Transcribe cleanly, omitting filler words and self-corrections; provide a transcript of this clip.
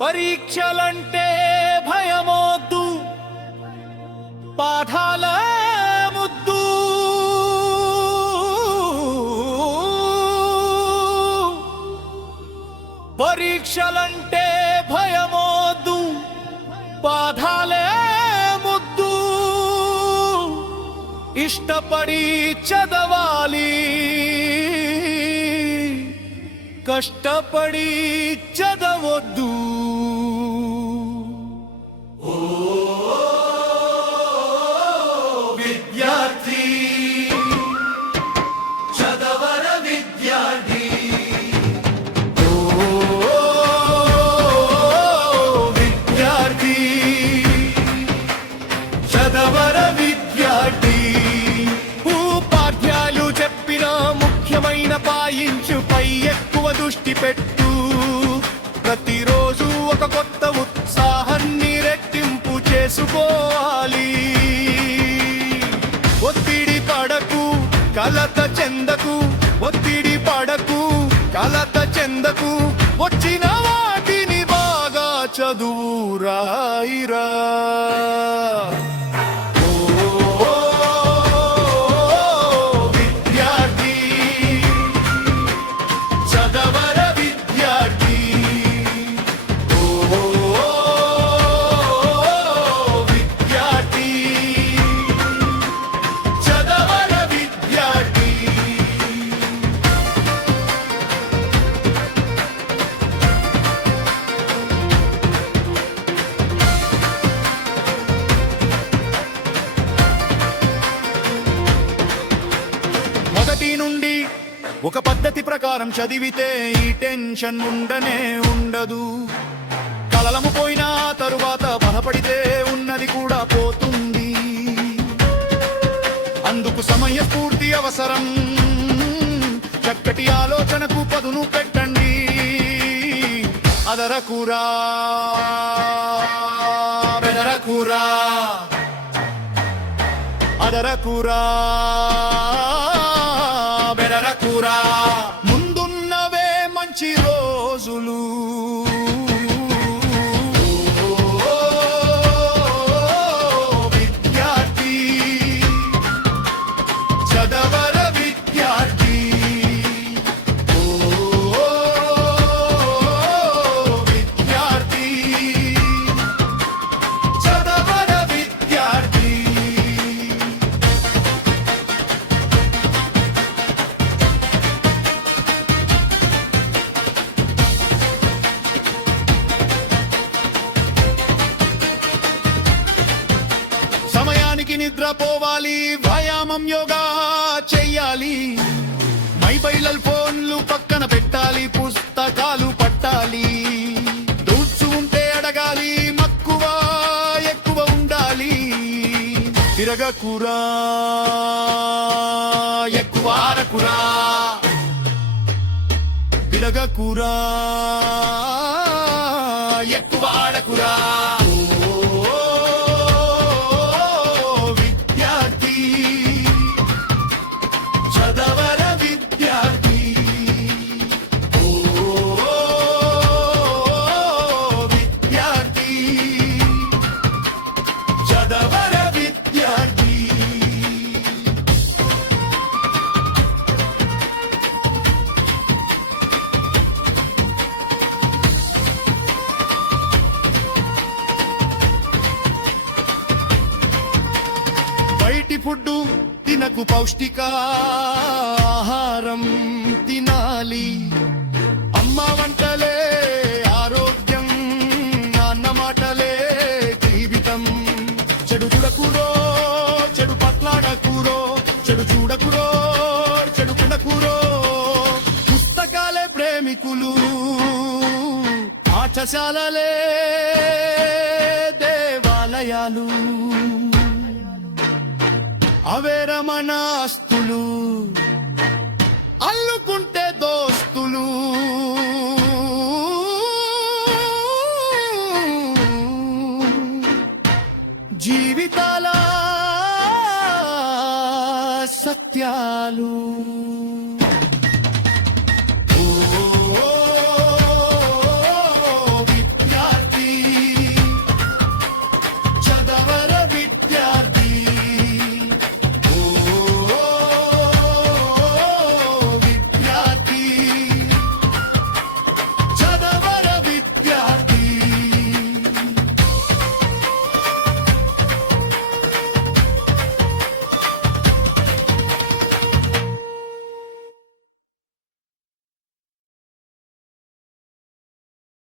పరీక్షలంటే భయమొద్దు, పాఠాల ముద్దు. పరీక్షలంటే భయమొద్దు, పాఠాలే ముద్దు. ఇష్టపడి చదవాలి, కష్టపడి చదవొద్దు. విద్యార్థి చదవర విద్యార్థి. విద్యార్థి చదవర విద్యార్థి. ఉపాధ్యాయులు చెప్పిన ముఖ్యమైన పాయించుపై ఎక్కువ దృష్టి పెట్టు. ప్రతిరోజు ఒక కొత్త ఉత్సాహాన్ని రెట్టింపు చేసుకోవాలి. ఒత్తిడి పడకు, కలత చెందకు. ఒత్తిడి పడకు, కలత చెందకు. వచ్చిన వాటిని బాగా చదువు రాయిరా. నుండి ఒక పద్ధతి ప్రకారం చదివితే ఈ టెన్షన్ ఉండనే ఉండదు. కలలము పోయినా తరువాత బలపడితే ఉన్నది కూడా పోతుంది. అందుకు సమయస్ఫూర్తి అవసరం. చక్కటి ఆలోచనకు పదును పెట్టండి. అదరకురా బెదరకురా, అదరకురా బెదరకురా. ముందున్నవే మంచి రోజులు. విద్యార్థి చదవర విద్యార్థి. విద్యార్థి చదవర విద్యార్థి. సమయానికి నిద్రపోవాలి, వ్యాయామం యోగా చెయ్యాలి. మొబైల్ ఫోన్లు పక్కన పెట్టాలి, పుస్తకాలు పట్టాలి. డౌట్స్ ఉంటే అడగాలి, మక్కువ ఎక్కువ ఉండాలి. తిరగకురా, ఎక్కువ ఆడకురా. తిరగకురా, ఎక్కువ ఆడకురా. బయటి ఫుడ్డు తినకు, పౌష్టికాహారం తినాలి. అమ్మ వంటలే ఆరోగ్యం, నాన్న మాటలే జీవితం. చెడు చూడకూరో, చెడు పట్లాడకూరో. చెడు చూడకూరో, చెడు తినకూరో. పుస్తకాలే ప్రేమికులు, పాఠశాలలే దేవాలయాలు. అవే రమణాస్తులు.